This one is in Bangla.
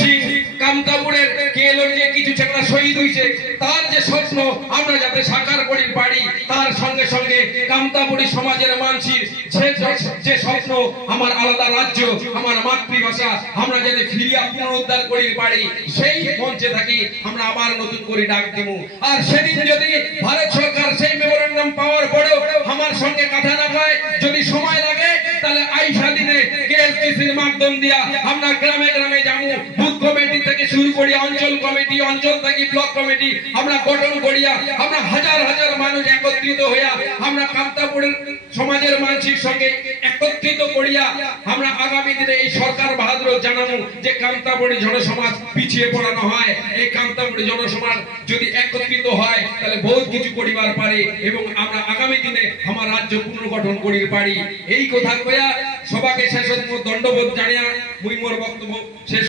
সিং কামতাপুরের কেলোর যে কিছু ছেলেরা শহীদ হয়েছে তার যে স্বপ্ন আমরা যাতে সাকার করি পারি, তার সঙ্গে সঙ্গে কামতাপুরি সমাজের মানুষের যে স্বপ্ন আমার আলাদা রাজ্য, আমার মাতৃভাষা আমরা যাতে ফিরিয়া পুনরুদ্ধার করি পারি, সেই মঞ্চে থাকি আমরা আবার নতুন করে ডাক দেব। আর সেদিন যদি ভারত সরকার সেই মেমোরেন্ডাম পাওয়ার পরেও আমার সঙ্গে কথা না পায়, যদি সময় লাগে, তাহলে আইসা দিনে কেএসটিসির মাধ্যম দিয়া আমরা গ্রামে গ্রামে যাবো। বুথ কমিটি থেকে শুরু করি অঞ্চল কমিটি, অঞ্চল থেকে ব্লক কমিটি আমরা গঠন করিয়া আমরা হাজার হাজার মানুষ একত্রিত হইয়া আমরা কামতাপুরের সমাজের মানুষের সঙ্গে একত্রিত করিয়া আমরা আগামী দিনে এই সরকার বাহাদুর জানাবো যে কামতাপুরি জনসমাজ পিছিয়ে পড়ানো হয়। এই কামতাপুরি জনসমাজ যদি একত্রিত হয় তাহলে বহুত কিছু করিবার পারে এবং আমরা আগামী দিনে আমার রাজ্য পুনর্গঠন করিতে পারি। এই কথা কইয়া সবাকে শেষ দণ্ডবোধ জানিয়া মুই মোর বক্তব্য শেষ।